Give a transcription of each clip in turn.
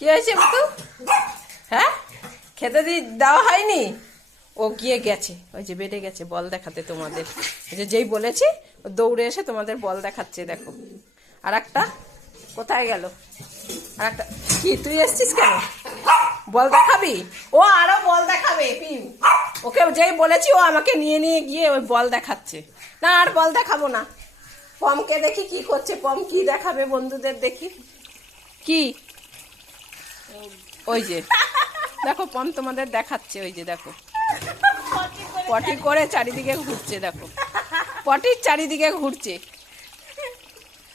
কি হয়েছে তো হ্যাঁ? খেতে দি দেওয়া হয়নি? ও গিয়ে গেছে। ওই যে বেড়ে গেছে, বল দেখাতে তোমাদের। ওই যে যেই বলেছি, ও দৌড়ে এসে তোমাদের বল দেখাচ্ছে, দেখো। আর একটা, কোথায় গেল? আর একটা, কি, তুই এসছিস কেন? বল দেখাবি? ও আরও বল দেখাবে ওকে যেই বলেছি, ও আমাকে নিয়ে নিয়ে গিয়ে ওই বল দেখাচ্ছে। না, আর বল দেখাবো না। পমকে দেখি কি করছে, পম কি দেখাবে বন্ধুদের দেখি। কি? ওই যে দেখো পম তোমাদের দেখাচ্ছে ওই যে দেখো। পটি করে চারিদিকে ঘুরছে দেখো। পটির চারিদিকে ঘুরছে।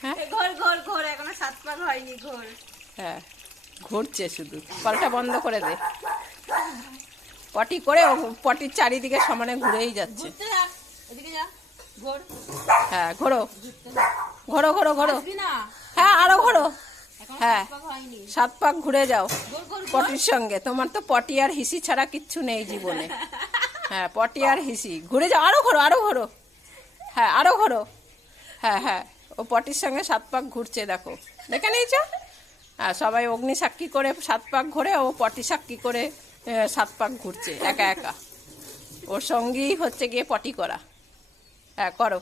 হ্যাঁ? ঘর ঘর ঘর এখনও সাত পাক হয়নি ঘর। হ্যাঁ ঘুরছে শুধু। কলটা বন্ধ করে দে। পটি করে পটির চারিদিকে সমানে ঘুরেই যাচ্ছে। হ্যাঁ ঘোরো। ঘোরো ঘোরো ঘোরো। হ্যাঁ আরও ঘোরো। হ্যাঁ সাত পাক ঘুরে যাও। পটির সঙ্গে। তোমার তো পটি আর হিসি ছাড়া কিচ্ছু নেই জীবনে। হ্যাঁ পটি আর হিসি। ঘুরে যাও আরও ঘোরো আরও ঘোরো। হ্যাঁ আরও ঘোরো। হ্যাঁ হ্যাঁ ও পটির সঙ্গে সাত পাক ঘুরছে দেখো। দেখে নিয়েছো? হ্যাঁ সবাই অগ্নি সাক্ষী করে সাত পাক ঘুরে ও পটি সাক্ষী করে সাত পাক ঘুরছে একা একা। ওর সঙ্গেই হচ্ছে গিয়ে পটি করা। হ্যাঁ করো।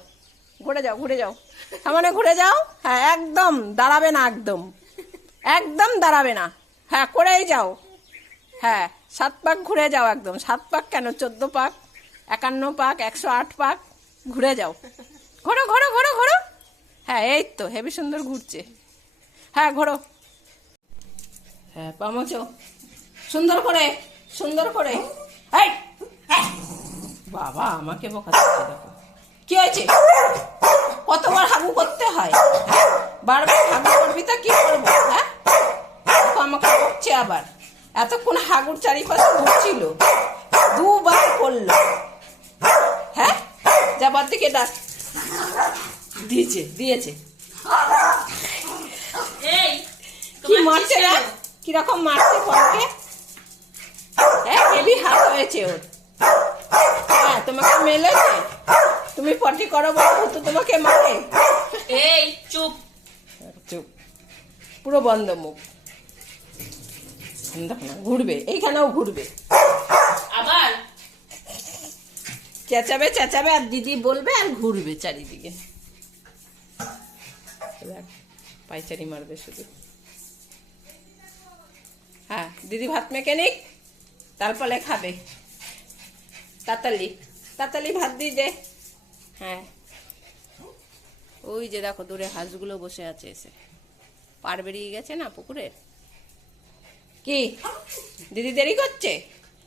ঘুরে যাও ঘুরে যাও। সামনে ঘুরে যাও? হ্যাঁ একদম। দাঁড়াবে না একদম। একদম দাঁড়াবে না। হ্যাঁ করেই যাও। হ্যাঁ সাত পাক ঘুরে যাও একদম। সাত পাক কেন? চোদ্দ পাক, একান্ন পাক, একশো আট পাক, ঘুরে যাও। ঘোরো ঘোরো ঘোরো ঘোরো। হ্যাঁ এই তো, হেবি সুন্দর ঘুরছে। হ্যাঁ ঘোরো। হ্যাঁ পামচো সুন্দর করে সুন্দর করে। এই বাবা, আমাকে দেখো। কি হয়েছে? কতবার হাগু করতে হয়? বারবার হাগু করবি তা কি করব? হ্যাঁ? আমাকে বকছে আবার। এতক্ষণ হাগুর চারিপাশে ঘুরছিল। দুবার করল। হ্যাঁ? যাবার দিকে ডাক দিয়েছে দিয়েছে। কি মারছে না কীরকম মারছে ফলকে হ্যাঁ হেভি হাত হয়েছে ওর। হ্যাঁ তোমাকে মেলেছে তুমি পটি করো বলো তো তোমাকে মারে। এই চুপ। চুপ। পুরো বন্ধ মুখ। দেখো না ঘুরবে। এইখানেও ঘুরবে। আবার চেঁচাবে চেঁচাবে, আর দিদি বলবে আর ঘুরবে চারিদিকে। পাইচারি মারবে শুধু। হ্যাঁ দিদি ভাত মেখে নিক, তারপরে খাবে। তাতালি তাতালি ভাত দিয়ে দে। হ্যাঁ। ওই যে দেখো, দূরে হাঁসগুলো বসে আছে এসে। পার বেরিয়ে গেছে না পুকুরের কি? দিদি দেরি করছে?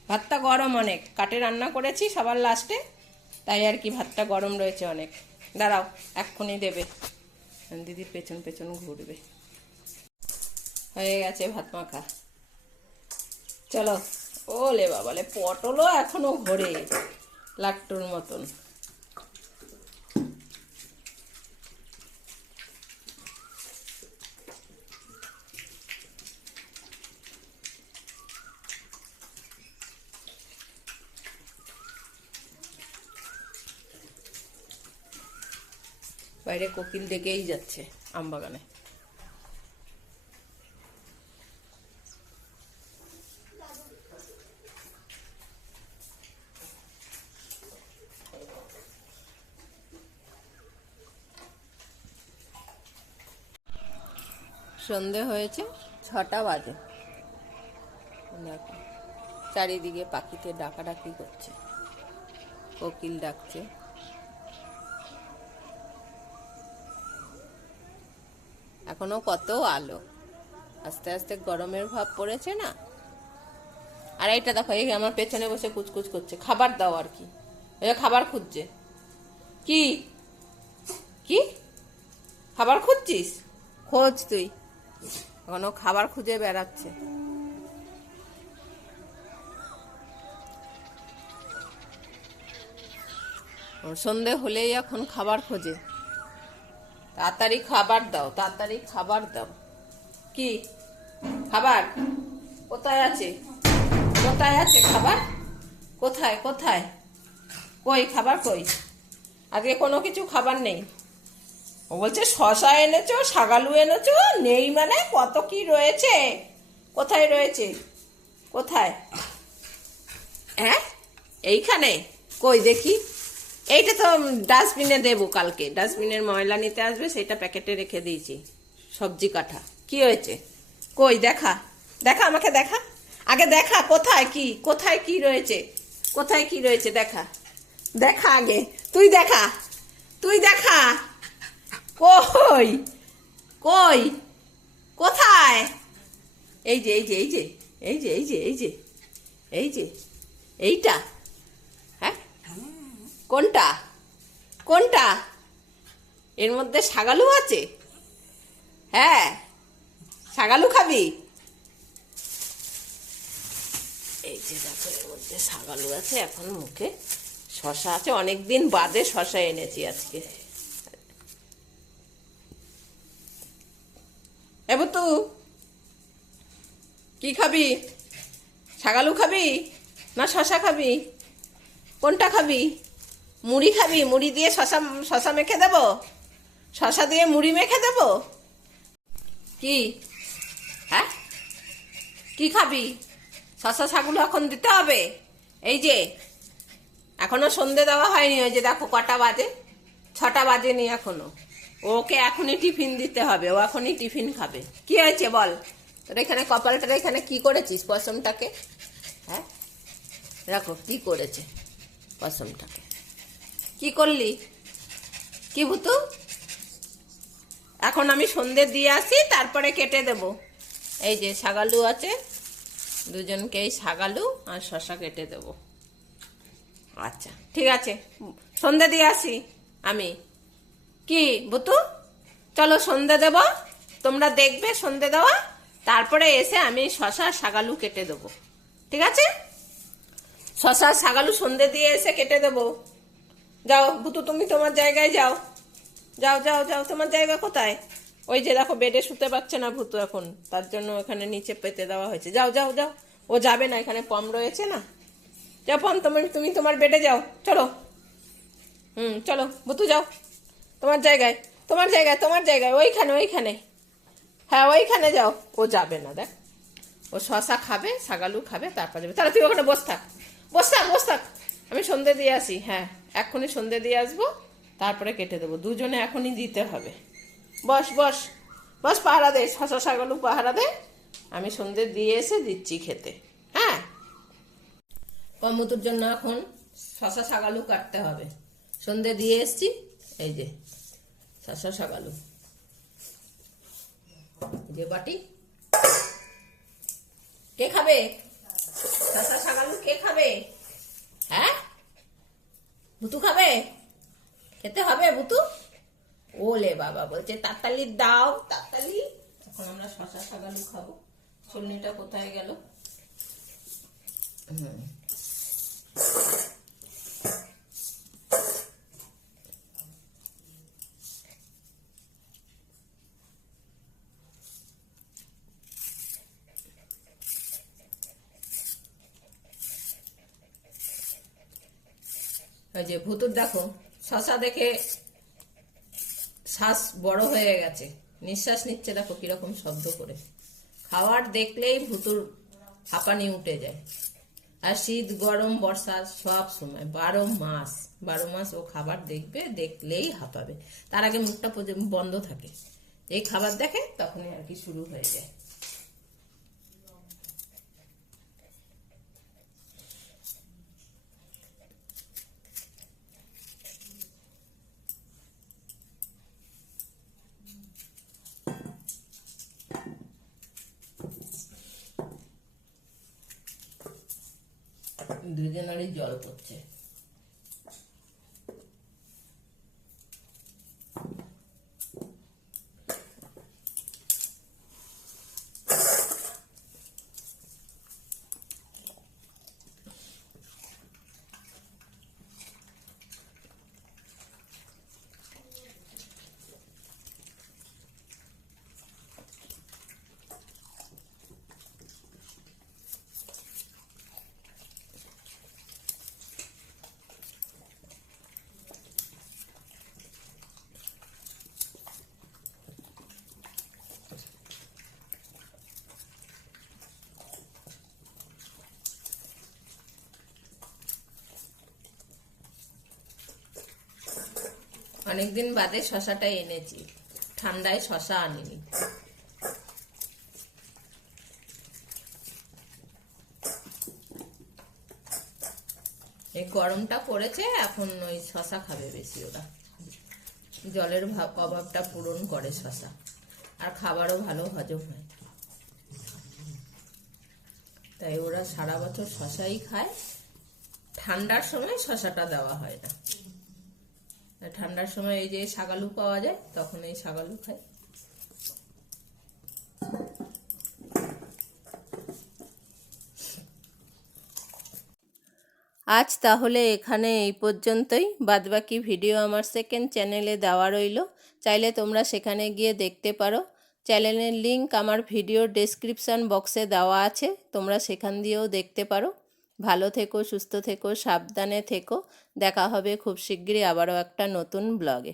ভাতটা গরম অনেক। কাটে রান্না করেছি সবার লাস্টে তাই আর কি ভাতটা গরম রয়েছে অনেক। দাঁড়াও, এক্ষুনি দেবে। দিদির পেছন পেছন ঘুরবে। হয়ে গেছে ভাত মাখা। চলো, ওলে বাবালে, পটলও এখনও ঘোরে। লাট্টুর মতন। বাইরে কোকিল ডেকেই যাচ্ছে আমবাগানে সন্ধে হয়েছে ছটা বাজে। চারিদিকে পাখিতে ডাকাডাকি করছে। কোকিল ডাকছে। এখনও কত আলো। আস্তে আস্তে গরমের ভাব পড়েছে না? আর এইটা দেখো, এই আমার পেছনে বসে কুচকুচ করছে। খাবার দাও আর কি। ওই খাবার খুঁজছে। কি? কি? খাবার খুঁজছিস? খোঁজ তুই। এখনও খাবার খুঁজে বেড়াচ্ছে। সন্ধে হলেই এখন খাবার খোঁজে। তাড়াতাড়ি খাবার দাও, তাড়াতাড়ি খাবার দাও। কি? খাবার? কোথায় আছে? কোথায় আছে খাবার? কোথায় কোথায়? কই, খাবার কই? আজকে কোনো কিছু খাবার নেই। ও বলছে, শশা এনেছো, শাগালু এনেছো, নেই মানে কত কি রয়েছে? কোথায় রয়েছে? কোথায়? হ্যাঁ? এইখানে। কই দেখি। এইটা তো ডাস্টবিনে দেবো কালকে। ডাস্টবিনের ময়লা নিতে আসবে, সেটা প্যাকেটে রেখে দিয়েছি, সবজি কাঠা। কি হয়েছে? কই, দেখা? দেখা, আমাকে দেখা? আগে দেখা, কোথায় কি? কোথায় কি রয়েছে? কোথায় কি রয়েছে, দেখা? দেখা আগে। তুই দেখা? তুই দেখা? কই? কই? কোথায়? এই যে এই যে এই যে এই যে এই যে এই যে এই যে, এইটা। কোনটা? কোনটা? এর মধ্যে শাগালু আছে? হ্যাঁ। শাগালু খাবি? এই যে দেখো, এর মধ্যে শাগালু আছে, এখন মুখে শশা আছে। অনেক দিন বাদে শশা এনেছি আজকে। এবার তো কি খাবি? শাগালু খাবি না শশা খাবি? কোনটা খাবি? মুড়ি খাবি? মুড়ি দিয়ে শশা শশা মেখে দেব? শশা দিয়ে মুড়ি মেখে দেব? কি? হ্যাঁ? কি খাবি? শশা শাগুলো এখন দিতে হবে। এই যে, এখনও সন্ধে দেওয়া হয়নি, ওই যে দেখো কটা বাজে, ছটা বাজেনি এখনও। ওকে এখনই টিফিন দিতে হবে, ও এখনই টিফিন খাবে। কি হয়েছে বল? তোর এখানে কপালটার এখানে কি করেছিস পশমটাকে? হ্যাঁ? দেখো কি করেছে পশমটাকে। কি করলি? কি ভুতু? এখন আমি সন্ধে দিয়ে আসি, তারপরে কেটে দেব। এই যে শাগালু আছে, দুজনকেই শাগালু আর শশা কেটে দেব। আচ্ছা ঠিক আছে। সন্ধে দিয়ে আসি আমি। কি বুতু চলো সন্ধে দেব, তোমরা দেখবে সন্ধে দেওয়া, তারপরে এসে আমি শশা শাগালু কেটে দেবো। ঠিক আছে? শশা শাগালু সন্ধে দিয়ে এসে কেটে দেবো। যাও বুতু তুমি তোমার জায়গায় যাও। যাও যাও যাও, তোমার জায়গা কোথায়? ওই যে দেখো, বেডে শুতে পারছে না ভূতু এখন। তার জন্য ওখানে নিচে পেতে দেওয়া হয়েছে। যাও যাও যাও। ও যাবে না, এখানে পম রয়েছে না? যাও, পম, তোমার, তুমি তোমার বেডে যাও। চলো। হুম, চলো, ভূতু, যাও। তোমার জায়গায় তোমার জায়গায় তোমার জায়গায়, ওইখানে ওইখানে। হ্যাঁ ওইখানে যাও। ও যাবে না, দেখ। ও শশা খাবে, শাগালু খাবে, তারপর যাবে। তাহলে তুই ওখানে বস থাক। বস থাক বস থাক। আমি সন্ধে দিয়ে আসি হ্যাঁ। এক্ষুনি সন্ধে দিয়ে আসব, তারপরে কেটে দেবো। দুজনে এখনই দিতে হবে। বস বস বস, পাহারা দে, শশা শাগালু পাহারা দে। আমি সন্ধে দিয়ে এসে দিচ্ছি খেতে। হ্যাঁ? কমতুর জন্য এখন শশা শাগালু কাটতে হবে। সন্ধে দিয়ে এসছি, এই যে, শশা শাগালু যে বাটি। কে খাবে? শশা শাগালু কে খাবে? বুতু খাবে? খেতে হবে বুতু? ওলে বাবা, বলছে, তাতালি দাও, তাতালি। এখন আমরা শশা শাগালু খাব। চুলনিটা কোথায় গেল? হুম। ওই যে ভুতুর দেখো, শশা দেখে শ্বাস বড় হয়ে গেছে। নিঃশ্বাস নিচ্ছে দেখো কীরকম শব্দ করে। খাওয়ার দেখলেই ভুতুর হাঁপানি উঠে যায়। আর শীত, গরম, বর্ষা সব সময়, বারো মাস বারো মাস ও খাবার দেখবে, দেখলেই হাঁপাবে। তার আগে মুখটা বন্ধ থাকে। এই খাবার দেখে তখনই আর কি শুরু হয়ে যায়। দুজনেরই জল পড়ছে। অনেকদিন বাদে শশাটা এনেছি। ঠান্ডায় শশা আনিনি। এই গরমটা পড়েছে, এখন ওই শশা খাবে বেশি ওরা। জলের ভাব, অভাবটা পূরণ করে শশা। আর খাবারও ভালো, হজম হয়। তাই ওরা সারা বছর শশাই খায়। ঠান্ডার সময় শশাটা দেওয়া হয় না। ঠান্ডার সময় এই যে শাগালু পাওয়া যায়, তখন এই শাগালু খায় আজ তাহলে এখানে এই পর্যন্তই। বাদবাকি ভিডিও আমার সেকেন্ড চ্যানেলে দেওয়া রইল। চাইলে তোমরা সেখানে গিয়ে দেখতে পারো। চ্যানেলের লিংক আমার ভিডিও ডেসক্রিপশন বক্সে দেওয়া আছে। তোমরা সেখান দিয়েও দেখতে পারো। ভালো থেকো সুস্থ থেকো সাবধানে থেকো। দেখা হবে খুব শিগগিরই আবারও একটা নতুন ব্লগে।